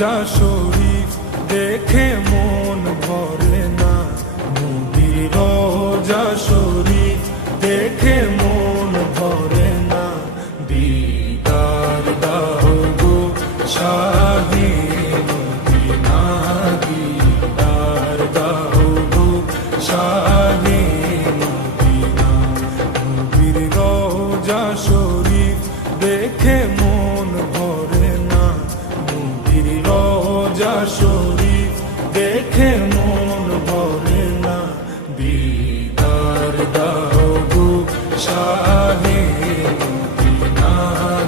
রোজা শরীফ দেখে মন ভরে না, নবীর রোজা শরীফ দেখে মন ভরে না। দিদার দাও গো শাহে মদিনা, দিদার দাও গো শাহে মদিনা। নবীর রোজা শরীফ দেখে মন ভরে না, নবীর রোজা শরীফ দেখে মন ভরে না। দিদার দাও গো শাহে মদিনা,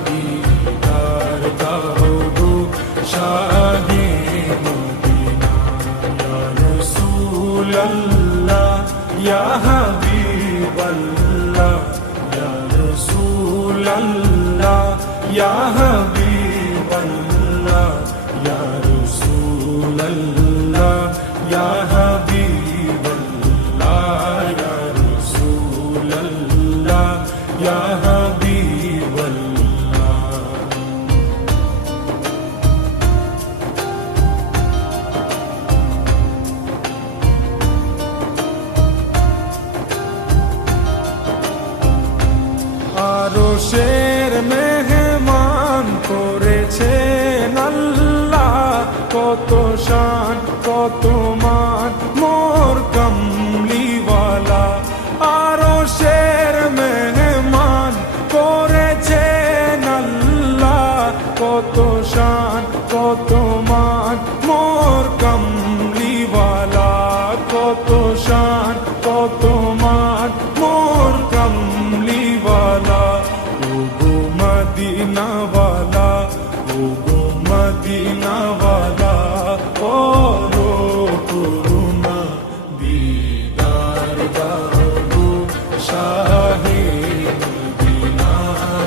দিদার দাও গো শাহে মদিনা। ইয়া রাসূলাল্লাহ ইয়া হাবিবাল্লাহ, ইয়া রাসূলাল্লাহ ইয়া হাবিবাল্লাহ, ইয়া রাসূলাল্লাহ ইয়া হাবিবাল্লাহ, ইয়া রাসূলাল্লাহ ইয়া হাবিবাল্লাহ। আরশের মেহমান করেছেন আল্লাহ, কত শান কত মান মোর কামলিওয়ালা। আরশের মেহমান করেছেন আল্লাহ, কত শান কত মান মোর কামলিওয়ালা, কত শান কত মান মোর কামলিওয়ালা। ও গো মদিনাওয়ালা, ও গো মদিনাওয়ালা, ও রো করুণা। দিদার দাও গো শাহে মদিনা,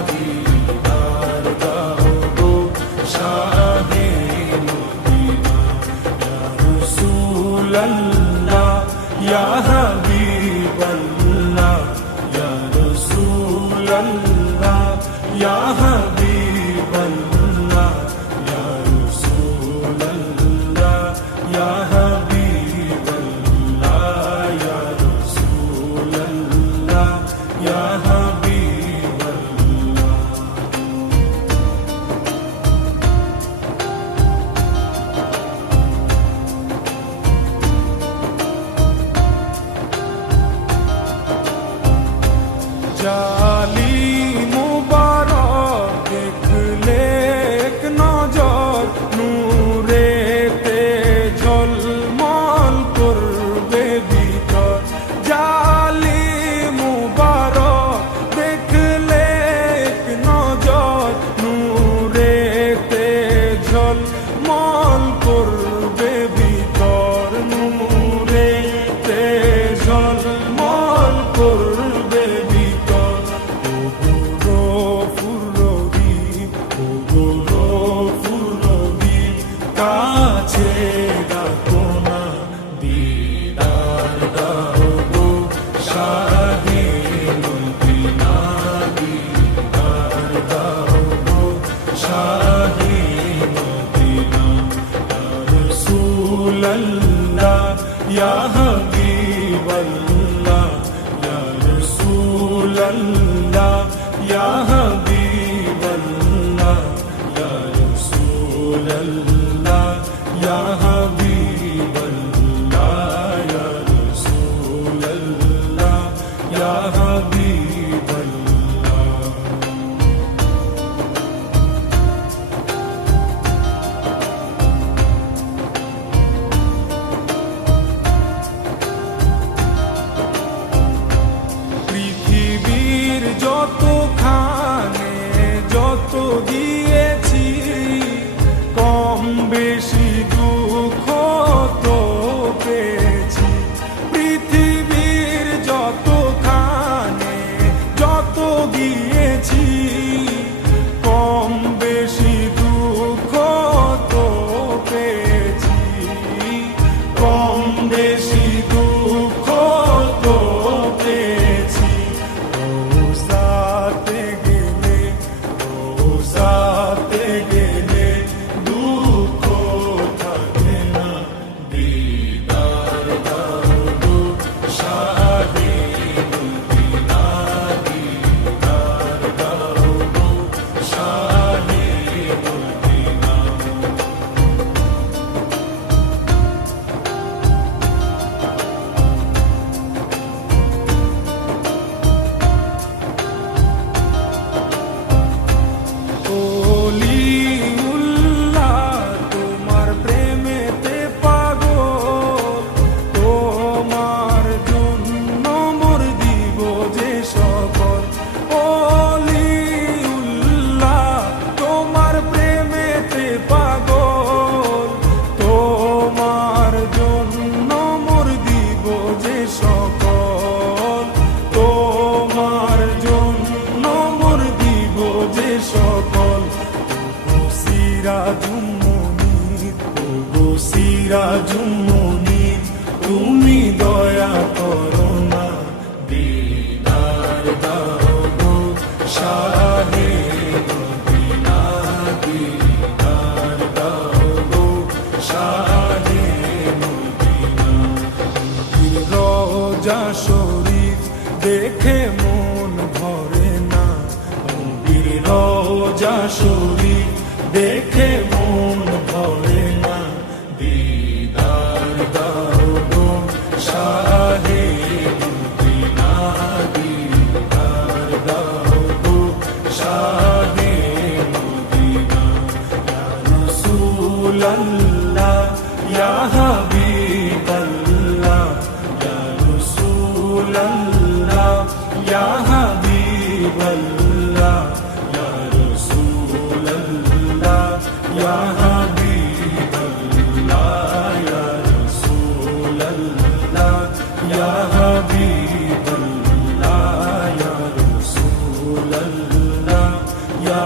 দিদার দাও গো শাহে মদিনা। ইয়া রাসূলাল্লাহ ইয়া হাবিবাল্লাহ, ইয়া রাসূলাল্লাহ ইয়া হাবিবাল্লাহ, ইয়া রাসূলাল্লাহ ইয়া হাবিবাল্লাহ, ইয়া রাসূলাল্লাহ ইয়া হাবিবাল্লাহ। জালিম মুবারক দেখলে এক নজর, নূরেতে ঝলমল করবে ভিতর। জালিম মুবারক দেখলে এক নজর, নূরেতে ঝলমল করবে ভিতর, নূরেতে ঝলমল করবে ভিতর। ও গো গফুর রহিম, ও গো গফুর রহিম, কাছে ডাকো না। দিদার দাও গো শাহে মদিনা, দিদার দাও গো শাহে মদিনা। ইয়া রাসূলাল্লাহ ইয়া হাবিবাল্লাহ, ইয়া রাসূলাল্লাহ ইয়া হাবিবাল্লাহ, ইয়া রাসূলাল্লাহ ইয়া হাবিবাল্লাহ, ইয়া রাসূলাল্লাহ ইয়া হাবিবাল্লাহ। পৃথিবীর যতখানে যত দিয়েছি, কম বেশি দুঃখ রোজা শরীফ দেখে মন ভরে না, দিদার দাও গো শাহে মদিনা, দিদার দাও গো শাহে মদিনা। ইয়া রাসূলাল্লাহ ইয়া হাবিবাল্লাহ, ইয়া রাসূলাল্লাহ ইয়া হাবিবাল্লাহ, ইয়া রাসূলাল্লাহ ইয়া হাবিবাল্লাহ, ইয়া রাসূলাল্লাহ ইয়া হাবিবাল্লাহ, ইয়া রাসূলাল্লাহ ইয়া